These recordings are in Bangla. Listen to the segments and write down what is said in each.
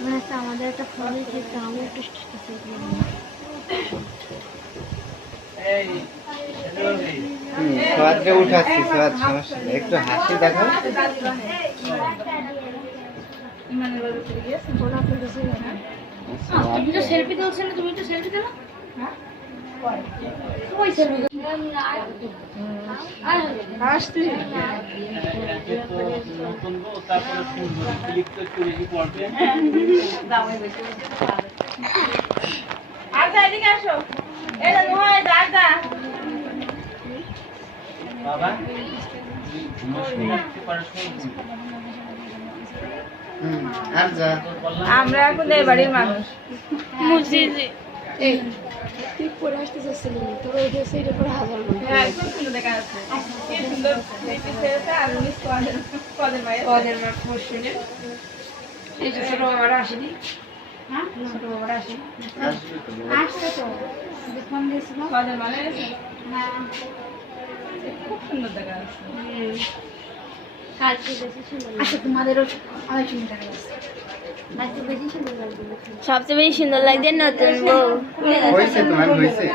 মানে একটা আমাদের একটা ফল খেতে আমি একটু হুম উঠাচ্ছি সোয়াদ সমস্যা একটু হাসি তো সেলফি তুলছো না তুমি একটু সেলফি তোলো। সেলফি হাসতি আচ্ছা এদিকে আসো। এটা নয় দাদা হুম আমরা এখন এই বাড়ির মানুষ। ঠিক পরে আসতে চাচ্ছিলাম তবে এটা পরে হাজার হ্যাঁ সুন্দর দেখা যাচ্ছে। এই পিছেটা আর উনিশ কদের কদের মায়ের কদের মা পরশুনে এই যে ছোট বাবারা আসেনি। হ্যাঁ? ছোট বাবারা আসেনি। তো। আসছে তো। দেখলাম দিয়েছিল কদের খুব সুন্দর দেখা যাচ্ছে। আচ্ছা তোমাদেরও বেশি সুন্দর লাগবে সবচেয়ে বেশি সুন্দর লাগছে নতুন বউ। হয়েছে তোমার হয়েছে?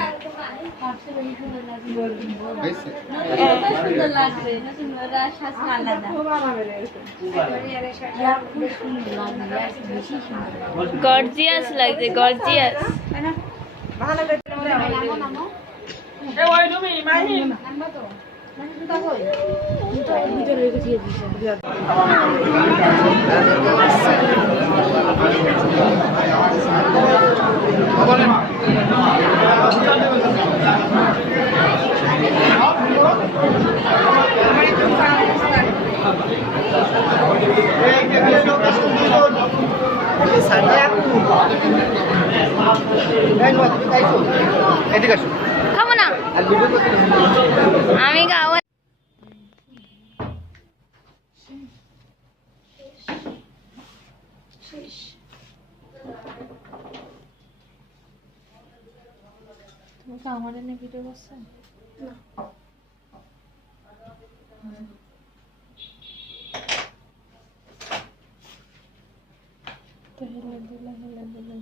গর্জিয়াস লাগছে গর্জিয়াস ভালো খাব না? আমি খাব তুমি কি আমার এনে ভিডিও করছ? তো হেলে দিলে হেলে দিলে